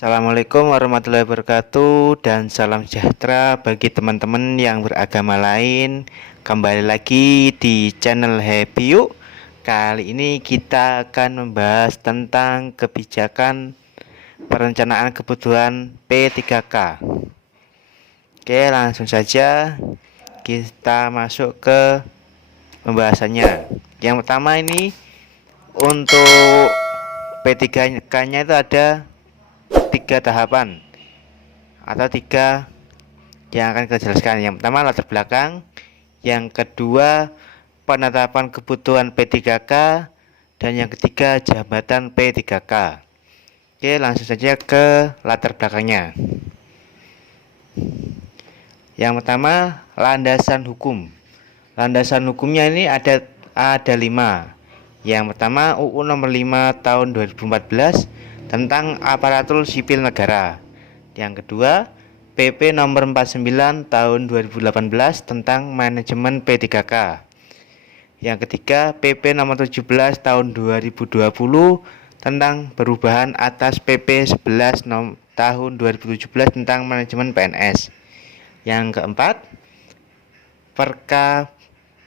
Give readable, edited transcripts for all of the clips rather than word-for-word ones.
Assalamualaikum warahmatullahi wabarakatuh dan salam sejahtera bagi teman-teman yang beragama lain. Kembali lagi di channel Happy Yuk. Kali ini kita akan membahas tentang kebijakan perencanaan kebutuhan P3K. Oke, langsung saja kita masuk ke pembahasannya. Yang pertama ini untuk P3K-nya itu ada tiga tahapan atau tiga yang akan kita jelaskan. Yang pertama latar belakang, yang kedua penetapan kebutuhan P3K, dan yang ketiga jabatan P3K. Oke, langsung saja ke latar belakangnya. Yang pertama landasan hukum. Landasan hukumnya ini ada 5. Yang pertama UU nomor 5 tahun 2014 tentang aparatur sipil negara. Yang kedua PP nomor 49 tahun 2018 tentang manajemen P3K. Yang ketiga PP nomor 17 tahun 2020 tentang perubahan atas PP 11 tahun 2017 tentang manajemen PNS. Yang keempat Perka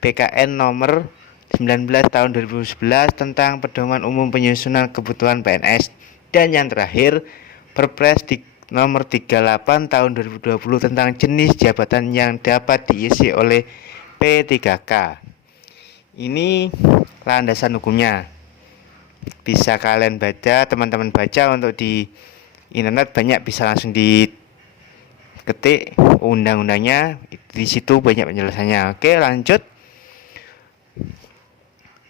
BKN nomor 19 tahun 2011 tentang pedoman umum penyusunan kebutuhan PNS. Dan yang terakhir Perpres nomor 38 tahun 2020 tentang jenis jabatan yang dapat diisi oleh P3K. Ini landasan hukumnya. Bisa kalian baca, teman-teman baca untuk di internet, banyak, bisa langsung diketik undang-undangnya, di situ banyak penjelasannya. Oke, lanjut.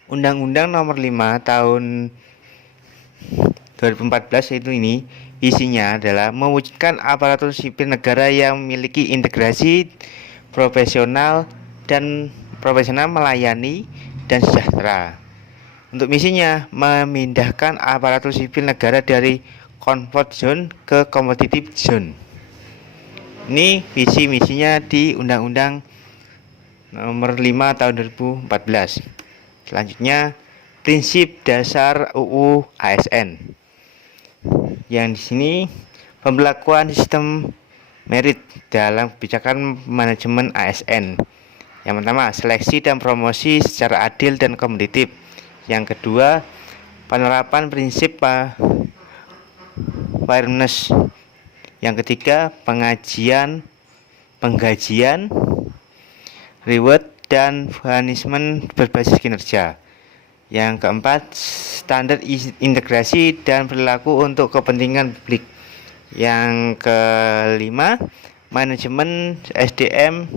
Undang-Undang nomor 5 tahun 2014 itu ini isinya adalah mewujudkan aparatur sipil negara yang memiliki integrasi profesional melayani dan sejahtera. Untuk misinya memindahkan aparatur sipil negara dari comfort zone ke competitive zone. Ini visi misinya di Undang-Undang nomor 5 tahun 2014. Selanjutnya prinsip dasar UU ASN. Yang di sini pembelakuan sistem merit dalam kebijakan manajemen ASN. Yang pertama, seleksi dan promosi secara adil dan kompetitif. Yang kedua, penerapan prinsip fairness. Yang ketiga, penggajian, reward dan punishment berbasis kinerja. Yang keempat, standar integrasi dan perilaku untuk kepentingan publik. Yang kelima, manajemen SDM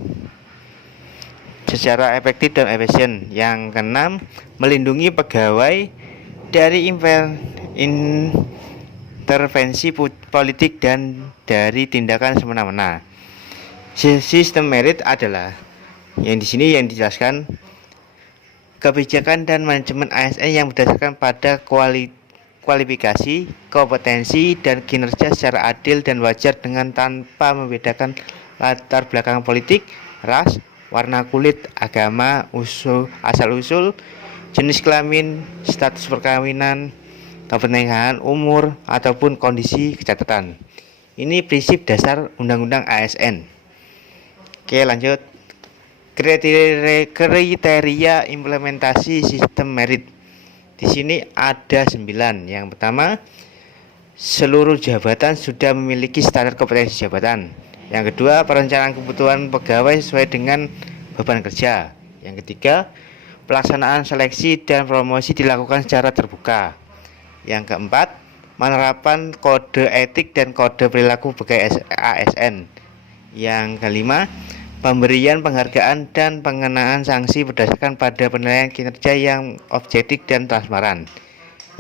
secara efektif dan efisien. Yang keenam, melindungi pegawai dari intervensi politik dan dari tindakan semena-mena. Sistem merit adalah yang di sini yang dijelaskan kebijakan dan manajemen ASN yang berdasarkan pada kualifikasi, kompetensi, dan kinerja secara adil dan wajar dengan tanpa membedakan latar belakang politik, ras, warna kulit, agama, asal-usul, jenis kelamin, status perkawinan, pernikahan, umur, ataupun kondisi kesehatan. Ini prinsip dasar Undang-Undang ASN. Oke, lanjut. Kriteria implementasi sistem merit. Di sini ada 9. Yang pertama, seluruh jabatan sudah memiliki standar kompetensi jabatan. Yang kedua, perencanaan kebutuhan pegawai sesuai dengan beban kerja. Yang ketiga, pelaksanaan seleksi dan promosi dilakukan secara terbuka. Yang keempat, penerapan kode etik dan kode perilaku pegawai ASN. Yang kelima, pemberian penghargaan dan pengenaan sanksi berdasarkan pada penilaian kinerja yang objektif dan transparan.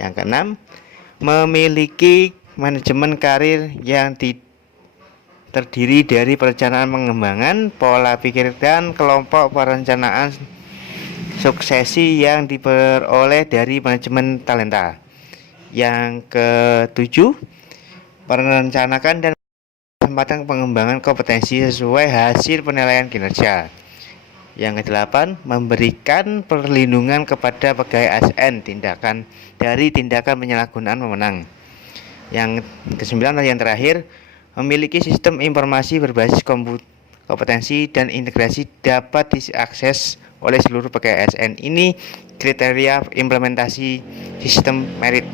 Yang keenam, memiliki manajemen karir yang terdiri dari perencanaan pengembangan, pola pikir, dan kelompok perencanaan suksesi yang diperoleh dari manajemen talenta. Yang ketujuh, merencanakan dan kesempatan pengembangan kompetensi sesuai hasil penilaian kinerja. Yang kedelapan, memberikan perlindungan kepada pegawai ASN dari tindakan penyalahgunaan wewenang. Yang kesembilan yang terakhir, memiliki sistem informasi berbasis kompetensi dan integrasi dapat diakses oleh seluruh pegawai ASN. Ini kriteria implementasi sistem merit.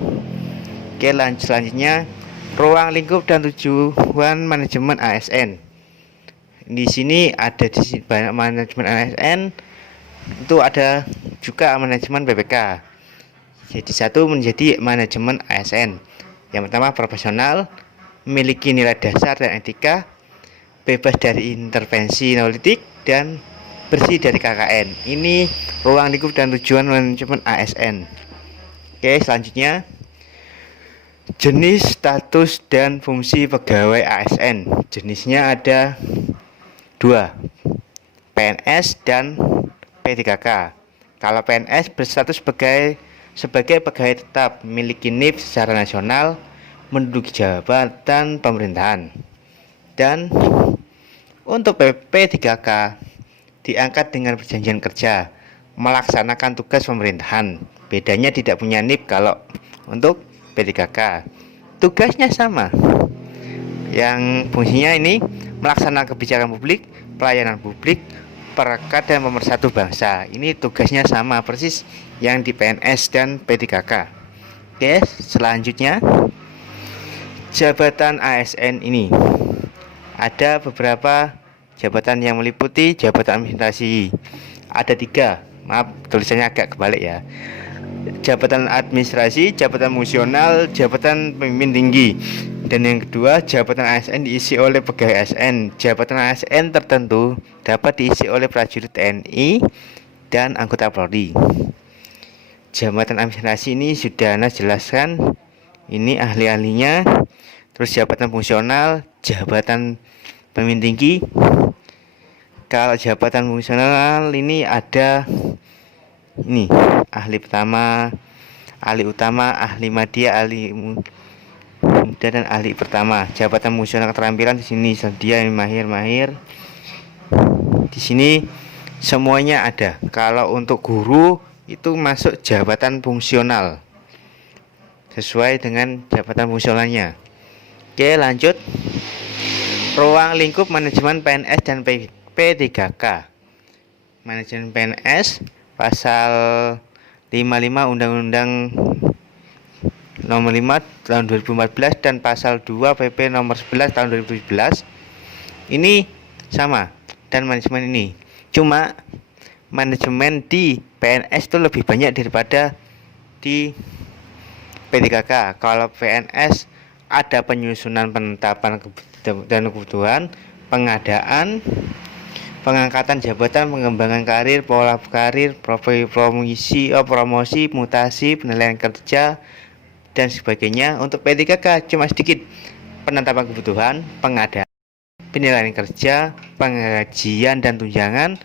Oke, selanjutnya ruang lingkup dan tujuan manajemen ASN. Di sini ada banyak manajemen ASN, itu ada juga manajemen BPK. Jadi satu menjadi manajemen ASN. Yang pertama, profesional, memiliki nilai dasar dan etika, bebas dari intervensi politik, dan bersih dari KKN. Ini ruang lingkup dan tujuan manajemen ASN. Oke, selanjutnya jenis, status, dan fungsi pegawai ASN. Jenisnya ada dua, PNS dan P3K. Kalau PNS berstatus sebagai pegawai tetap, memiliki NIP secara nasional, menduduki jabatan pemerintahan. Dan untuk P3K diangkat dengan perjanjian kerja, melaksanakan tugas pemerintahan. Bedanya tidak punya NIP. Kalau untuk P3K tugasnya sama, yang fungsinya ini melaksanakan kebijakan publik, pelayanan publik, perekat dan pemersatu bangsa. Ini tugasnya sama persis yang di PNS dan P3K. Oke, selanjutnya jabatan ASN ini ada beberapa jabatan yang meliputi jabatan administrasi. Ada tiga, maaf tulisannya agak kebalik ya. Jabatan administrasi, jabatan fungsional, jabatan pemimpin tinggi. Dan yang kedua, jabatan ASN diisi oleh pegawai ASN. Jabatan ASN tertentu dapat diisi oleh prajurit TNI dan anggota Polri. Jabatan administrasi ini sudah Anda jelaskan, ini ahli-ahlinya. Terus jabatan fungsional, jabatan pemimpin tinggi. Kalau jabatan fungsional ini ada ini ahli pertama, ahli utama, ahli madya, ahli muda, dan ahli pertama. Jabatan fungsional keterampilan di sini sedia mahir. Di sini semuanya ada. Kalau untuk guru itu masuk jabatan fungsional sesuai dengan jabatan fungsionalnya. Oke, lanjut. Ruang lingkup manajemen PNS dan P3K. Manajemen PNS pasal 55 Undang-Undang Nomor 5 tahun 2014 dan pasal 2 PP Nomor 11 tahun 2017. Ini sama dan manajemen ini. Cuma manajemen di PNS itu lebih banyak daripada di P3K. Kalau PNS ada penyusunan, penetapan dan kebutuhan, pengadaan, pengangkatan jabatan, pengembangan karir, pola karir, promosi, mutasi, penilaian kerja, dan sebagainya. Untuk P3K cuma sedikit, penetapan kebutuhan, pengadaan, penilaian kerja, penggajian dan tunjangan,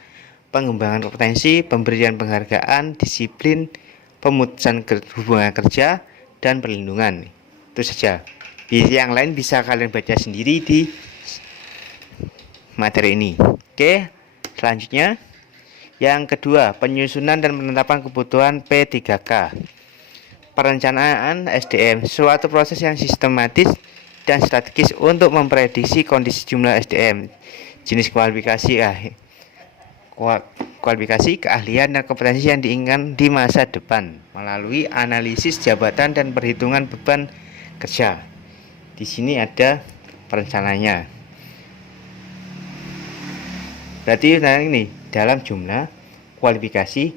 pengembangan kompetensi, pemberian penghargaan, disiplin, pemutusan hubungan kerja, dan perlindungan. Itu saja. Yang lain bisa kalian baca sendiri di materi ini. Oke, selanjutnya yang kedua, penyusunan dan penetapan kebutuhan P3K. Perencanaan SDM, suatu proses yang sistematis dan strategis untuk memprediksi kondisi jumlah SDM, jenis kualifikasi, keahlian dan kompetensi yang diinginkan di masa depan melalui analisis jabatan dan perhitungan beban kerja. Di sini ada perencanaannya. Berarti ini dalam jumlah, kualifikasi,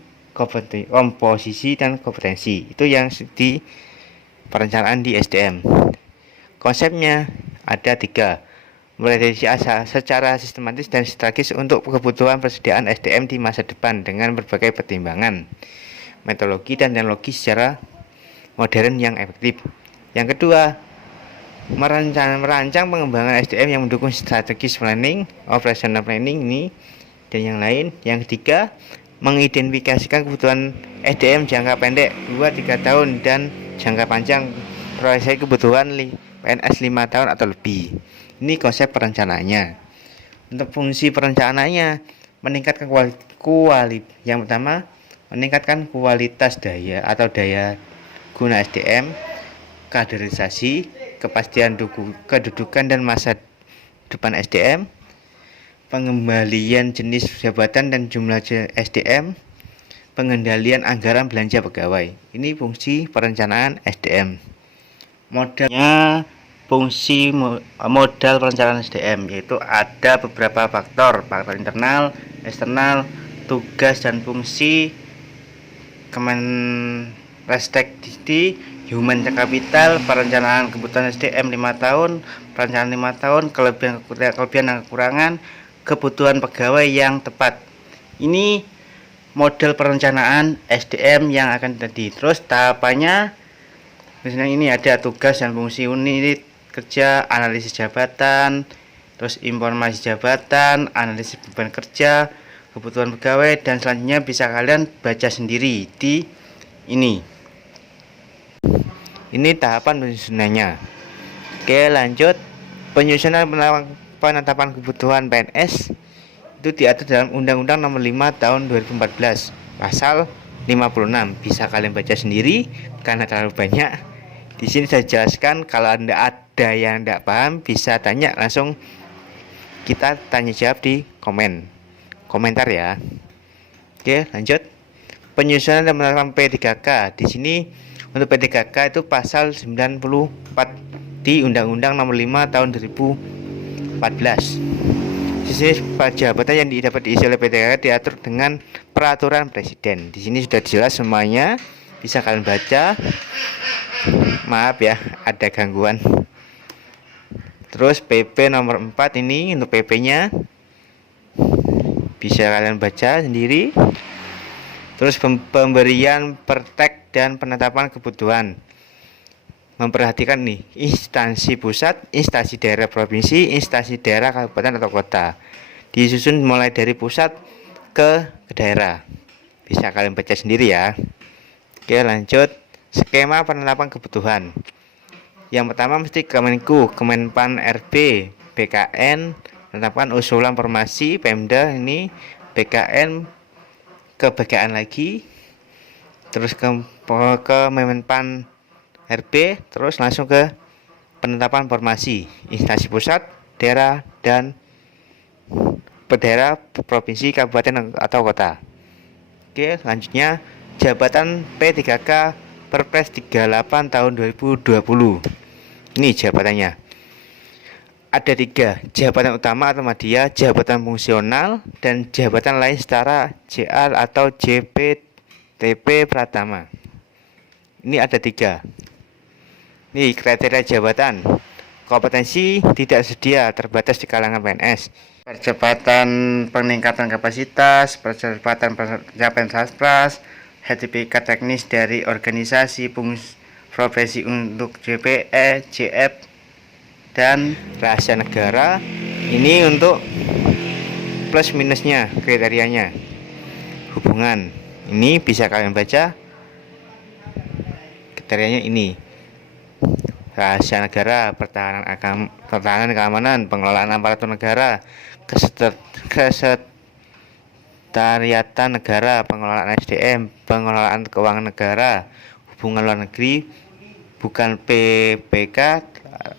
komposisi, dan kompetensi. Itu yang di perencanaan di SDM. Konsepnya ada tiga, memprediksi secara sistematis dan strategis untuk kebutuhan persediaan SDM di masa depan dengan berbagai pertimbangan, metodologi dan teknologi secara modern yang efektif. Yang kedua, merancang pengembangan SDM yang mendukung strategis planning, operational planning ini, dan yang lain. Yang ketiga, mengidentifikasikan kebutuhan SDM jangka pendek 2-3 tahun dan jangka panjang, proyeksi kebutuhan PNS 5 tahun atau lebih. Ini konsep perencanaannya. Untuk fungsi perencanaannya, meningkatkan yang pertama, meningkatkan kualitas daya atau daya guna SDM, kaderisasi, kepastian kedudukan dan masa depan SDM, pengembalian jenis jabatan dan jumlah SDM, pengendalian anggaran belanja pegawai. Ini fungsi perencanaan SDM. Modalnya fungsi modal perencanaan SDM yaitu ada beberapa faktor internal, eksternal, tugas dan fungsi Kemenristek Dikti, Human Capital, perencanaan kebutuhan SDM 5 tahun, perencanaan 5 tahun, kelebihan dan kekurangan, kebutuhan pegawai yang tepat. Ini model perencanaan SDM yang akan terjadi. Terus tahapannya, misalnya ini ada tugas dan fungsi unit kerja, analisis jabatan, terus informasi jabatan, analisis beban kerja, kebutuhan pegawai, dan selanjutnya bisa kalian baca sendiri di ini. Ini tahapan penyusunannya. Oke, lanjut. Penyusunan penetapan kebutuhan PNS itu diatur dalam Undang-Undang Nomor 5 Tahun 2014, Pasal 56. Bisa kalian baca sendiri karena terlalu banyak. Di sini saya jelaskan. Kalau Anda ada yang tidak paham, bisa tanya langsung, kita tanya jawab di komentar ya. Oke, lanjut. Penyusunan dan penerapan P3K. Di sini untuk P3K itu pasal 94 di Undang-Undang Nomor 5 Tahun 2014. Di sini jabatan yang dapat diisi oleh P3K diatur dengan peraturan presiden. Di sini sudah jelas semuanya, bisa kalian baca. Maaf ya, ada gangguan. Terus PP nomor 4 ini untuk PP-nya bisa kalian baca sendiri. Terus pemberian pertek dan penetapan kebutuhan. Memperhatikan nih, instansi pusat, instansi daerah provinsi, instansi daerah kabupaten atau kota. Disusun mulai dari pusat ke daerah. Bisa kalian baca sendiri ya. Oke, lanjut. Skema penetapan kebutuhan. Yang pertama mesti Kemenku, Kemenpan RB, BKN, penetapan usulan formasi, Pemda ini, BKN ke BKN lagi, terus ke Kemenpan RB, terus langsung ke penetapan formasi, instansi pusat, daerah, dan daerah, provinsi, kabupaten atau kota. Oke, selanjutnya jabatan P3K Perpres 38 tahun 2020. Ini jabatannya. Ada 3, jabatan utama atau media, jabatan fungsional, dan jabatan lain setara JA atau JPTP Pratama. Ini ada 3. Ini kriteria jabatan. Kompetensi tidak sedia, terbatas di kalangan PNS. Percepatan peningkatan kapasitas, percepatan pencapaian Saspras, sertifikat teknis dari organisasi profesi untuk JPE, JF, dan rahasia negara. Ini untuk plus minusnya, kriterianya. Hubungan. Ini bisa kalian baca. Kriterianya ini. Rahasia negara, pertahanan keamanan, pengelolaan aparatur negara, kesetariatan negara, pengelolaan SDM, pengelolaan keuangan negara, hubungan luar negeri, bukan PPK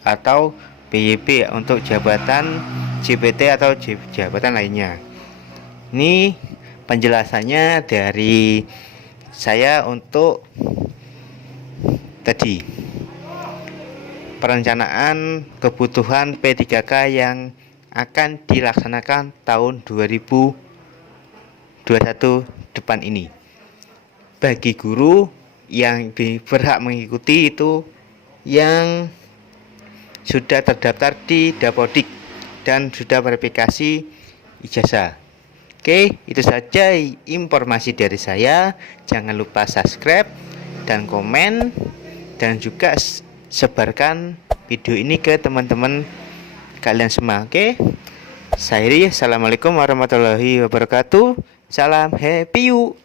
atau PYB untuk jabatan JPT atau jabatan lainnya. Ini penjelasannya dari saya untuk tadi perencanaan kebutuhan P3K yang akan dilaksanakan tahun 2021 depan ini. Bagi guru yang berhak mengikuti itu yang sudah terdaftar di Dapodik dan sudah verifikasi ijazah. Oke, itu saja informasi dari saya. Jangan lupa subscribe dan komen, dan juga sebarkan video ini ke teman-teman kalian semua. Oke, saya Assalamualaikum warahmatullahi wabarakatuh. Salam happy you.